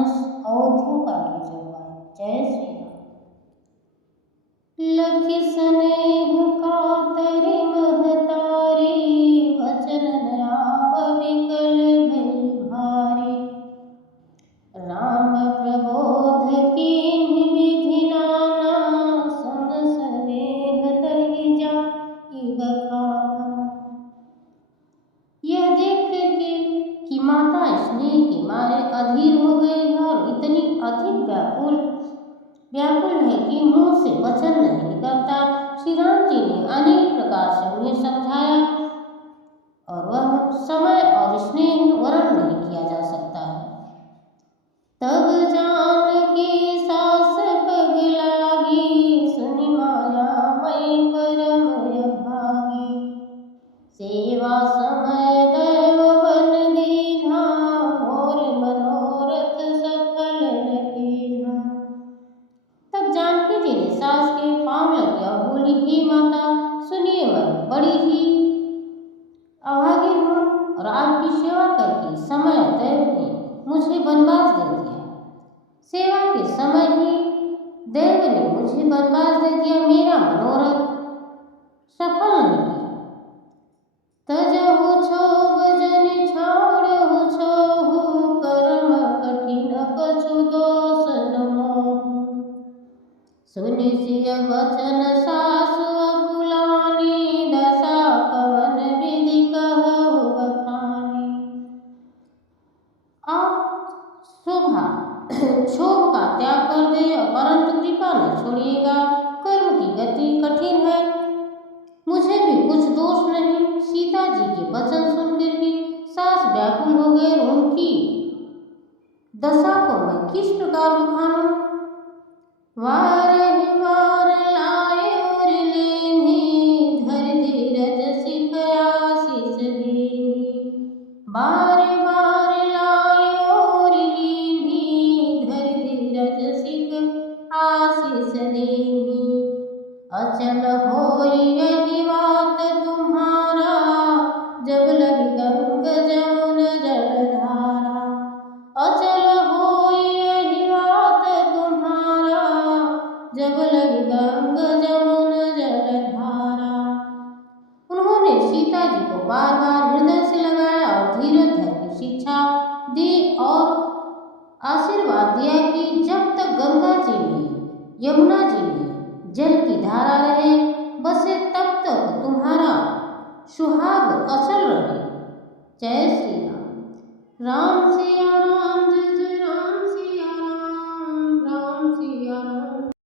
हंस अयोध्या पार ले जाओ पाए। जय श्री राम। लखि स्नेह कातरि महतारी, वचन न आवै विकल भई भारी। राम प्रबोध कीन्हि विधि नाना, संग स्नेह लहि जाति बखाना। यह देख करके कि माता स्नेह के मारे अधीर हो गई और इतनी अधिक व्याकुल है कि मुंह से वचन नहीं निकलता। श्री राम जी ने अनेक प्रकार से उन्हें समझाया और वह समय और स्नेह वर्ण नहीं किया जा सकता है। तब जानकी सास पग लागी, सुनि माया मई परम अभागी। सेवा समय दैव बन दीन्हा, मोर मनोरथ सफल न कीन्हा। तब जानकी जी ने सास के पांव लगी और बोली, हे माता सुनिए, मैं बड़ी ही अभागी हूँ और आपकी सेवा करके समय दैव ने मुझे वनवास दे दिया। सेवा के समय ही देव ने मुझे वनवास दे दिया, मेरा मनोरथ सफल नहीं किया। तजहु क्षोभ जनि छाड़हु छोहु, कर्म कठिन कछु दोष न मोहु। सुनि सिय वचन सासु अकुलानी, दशा कवन विधि कहु बखानी। आप क्षोभ का त्याग कर दे, परंतु कृपा न छोड़िएगा। कर्म की गति कठिन है, मुझे भी कुछ दोष नहीं। सीता जी के वचन सुनकर भी सास व्याकुल हो गए। उनकी दशा को मैं किस प्रकार बखानूं। वारहि वार लाए और लेन्ही, धर धीरज सिख आशीष दीन्ही। बार बार लाए और लीन्ही, धर धीरज सिख आशीष दीन्ही। अचल होई यही बात तुम्हारा, जब लगी गंग जमुन जलधारा। अचल होई यही बात तुम्हारा, जब लगी गंग जमुन जलधारा। उन्होंने सीता जी को बार बार हृदय से लगाया और धीरज धर की शिक्षा दी और आशीर्वाद दिया कि जब तक गंगा जी में, यमुना जी में जल की धारा रहे बसे, तब तक तुम्हारा सुहाग अचल रहे। जय श्री राम। राम सिया राम।